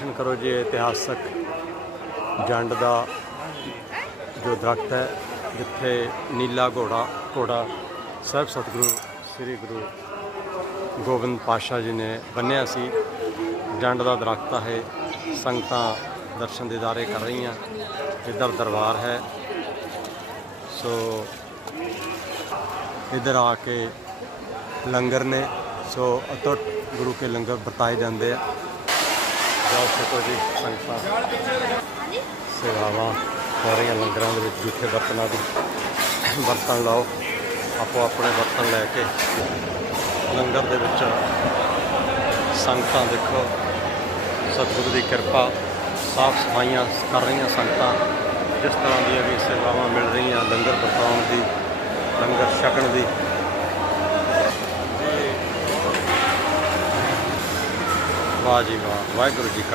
ਦਰਸ਼ਨ ਕਰੋ ਜੀ, ਇਤਿਹਾਸਕ ਜੰਡ ਦਾ ਜੋ ਦਰਖਤ ਹੈ, ਜਿੱਥੇ ਨੀਲਾ ਘੋੜਾ ਘੋੜਾ ਸਾਹਿਬ ਸਤਿਗੁਰੂ, ਸ੍ਰੀ ਗੁਰੂ ਗੋਬਿੰਦ ਪਾਸ਼ਾ ਜੀ ਨੇ ਬੰਨਿਆ ਸੀ। ਜੰਡ ਦਾ ਦਰਖਤ ਹੈ, ਸੰਗਤਾਂ ਦਰਸ਼ਨ ਦੀਦਾਰੇ ਕਰ ਰਹੀਆਂ, ਇੱਧਰ ਦਰਬਾਰ ਹੈ। ਸੋ ਇੱਧਰ ਆ ਕੇ ਲੰਗਰ ਨੇ, ਸੋ ਅਤੁੱਟ ਗੁਰੂ ਕੇ ਲੰਗਰ ਵਰਤਾਏ ਜਾਂਦੇ ਆ। ਜਾਓ ਸਕੋ ਜੀ ਸੰਗਤਾਂ ਸੇਵਾਵਾਂ ਹੋ ਰਹੀਆਂ ਲੰਗਰਾਂ ਦੇ ਵਿੱਚ ਜੂਠੇ ਬਰਤਨਾਂ ਦੀ ਬਰਤਨ ਲਾਓ, ਆਪੋ ਆਪਣੇ ਬਰਤਨ ਲੈ ਕੇ ਲੰਗਰ ਦੇ ਵਿੱਚ ਸੰਗਤਾਂ ਦੇਖੋ, ਸਤਿਗੁਰੂ ਦੀ ਕਿਰਪਾ, ਸਾਫ਼ ਸਫਾਈਆਂ ਕਰ ਰਹੀਆਂ ਸੰਗਤਾਂ, ਜਿਸ ਤਰ੍ਹਾਂ ਦੀਆਂ ਵੀ ਸੇਵਾਵਾਂ ਮਿਲ ਰਹੀਆਂ, ਲੰਗਰ ਪਕਾਉਣ ਦੀ, ਲੰਗਰ ਛਕਣ ਦੀ। ਵਾਹ ਜੀ ਵਾਹ ਵਾਹਿਗੁਰੂ ਜੀ ਕਾ